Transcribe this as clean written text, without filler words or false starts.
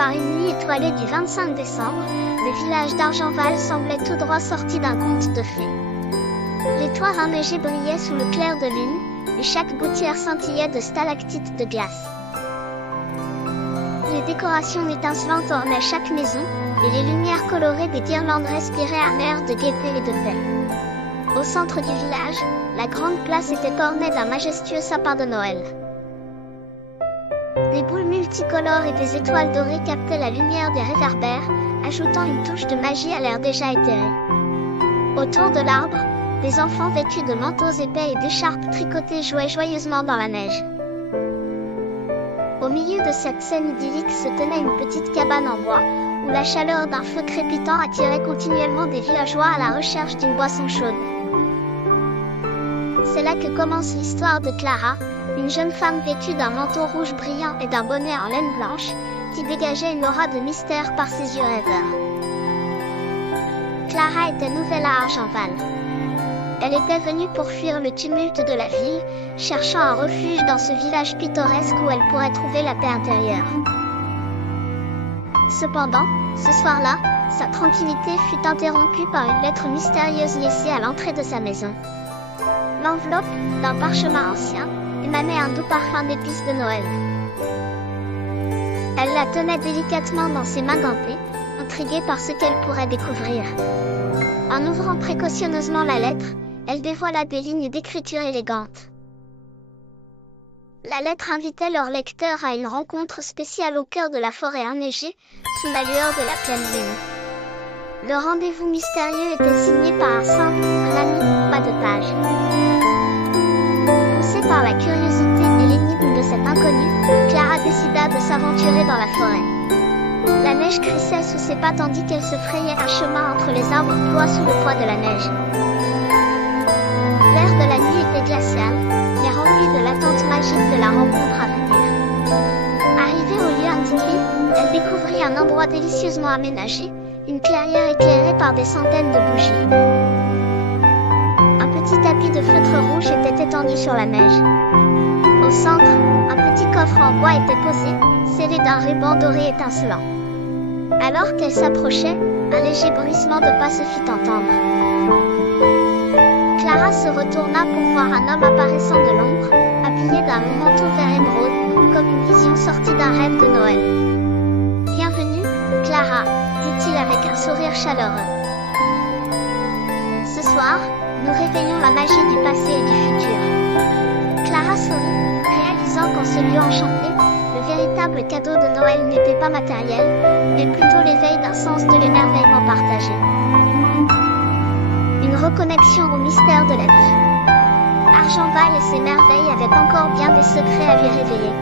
par une nuit étoilée du 25 décembre, le village d'Argenval semblait tout droit sorti d'un conte de fées. Les toits enneigés brillaient sous le clair de lune, et chaque gouttière scintillait de stalactites de glace. Les décorations étincelantes ornaient chaque maison, et les lumières colorées des guirlandes respiraient un air de gaieté et de paix. Au centre du village, la grande place était ornée d'un majestueux sapin de Noël. Des boules multicolores et des étoiles dorées captaient la lumière des réverbères, ajoutant une touche de magie à l'air déjà éthéré. Autour de l'arbre, des enfants vêtus de manteaux épais et d'écharpes tricotées jouaient joyeusement dans la neige. Au milieu de cette scène idyllique se tenait une petite cabane en bois, où la chaleur d'un feu crépitant attirait continuellement des villageois à la recherche d'une boisson chaude. C'est là que commence l'histoire de Clara, une jeune femme vêtue d'un manteau rouge brillant et d'un bonnet en laine blanche, qui dégageait une aura de mystère par ses yeux rêveurs. Clara était nouvelle à Argenval. Elle était venue pour fuir le tumulte de la ville, cherchant un refuge dans ce village pittoresque où elle pourrait trouver la paix intérieure. Cependant, ce soir-là, sa tranquillité fut interrompue par une lettre mystérieuse laissée à l'entrée de sa maison. L'enveloppe, d'un parchemin ancien, émanait un doux parfum d'épices de Noël. Elle la tenait délicatement dans ses mains gantées, intriguée par ce qu'elle pourrait découvrir. En ouvrant précautionneusement la lettre, elle dévoila des lignes d'écriture élégantes. La lettre invitait leur lecteur à une rencontre spéciale au cœur de la forêt enneigée, sous la lueur de la pleine lune. Le rendez-vous mystérieux était signé par un simple, un ami, pas de page. Poussée par la curiosité et l'énigme de cet inconnu, Clara décida de s'aventurer dans la forêt. La neige crissait sous ses pas tandis qu'elle se frayait un chemin entre les arbres clos sous le poids de la neige. L'air de la nuit était glacial, mais rempli de l'attente magique de la rencontre à venir. Arrivée au lieu indiqué, elle découvrit un endroit délicieusement aménagé, une clairière éclairée par des centaines de bougies. Un petit tapis de feutre rouge était étendu sur la neige. Au centre, un petit coffre en bois était posé, scellé d'un ruban doré étincelant. Alors qu'elle s'approchait, un léger bruissement de pas se fit entendre. Clara se retourna pour voir un homme apparaissant de l'ombre, habillé d'un long manteau vert émeraude, comme une vision sortie d'un rêve de Noël. « Bienvenue, Clara », dit-il avec un sourire chaleureux. Ce soir, nous réveillons la magie du passé et du futur. Clara sourit, réalisant qu'en ce lieu enchanté, le véritable cadeau de Noël n'était pas matériel, mais plutôt l'éveil d'un sens de l'émerveillement partagé. Une reconnexion au mystère de la vie. Argenval et ses merveilles avaient encore bien des secrets à lui révéler.